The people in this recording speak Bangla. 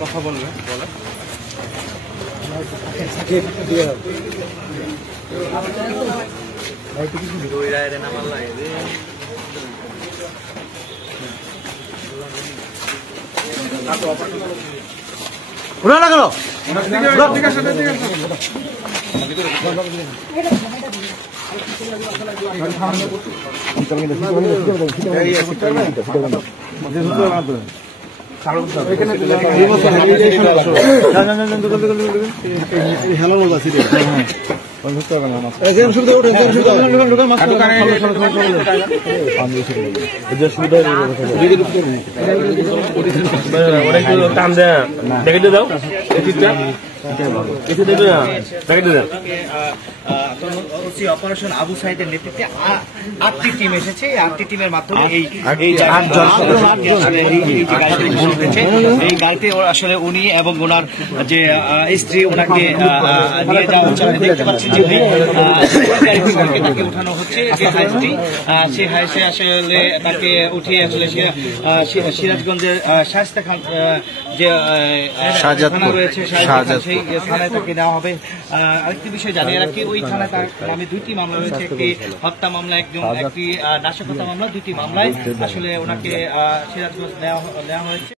কথা বলবে উড়া না কেন অপারেশন আবু সাইদের নেতৃত্বে 8টি টিম এসেছে। 8টি টিমের মাধ্যমে এই গাড়িতে আসলে উনি এবং ওনার যে স্ত্রী ওনাকে নিয়ে যাওয়া হচ্ছে। দেখতে পাচ্ছেন যে তাকে উঠানো হচ্ছে যে হাইসটি, সেই হাইসে আসলে তাকে উঠিয়ে আসলে সিরাজগঞ্জের শায়েস্তা খান যে থানা রয়েছে সেই থানায় তাকে নেওয়া হবে। আরেকটি বিষয় জানিয়ে রাখি, ওই থানায় তার নামে 2টি মামলা রয়েছে, একটি হত্যা মামলা, একটি নাশকতা মামলা। 2টি মামলায় আসলে ওনাকে সিরাজগঞ্জ নেওয়া হয়েছে।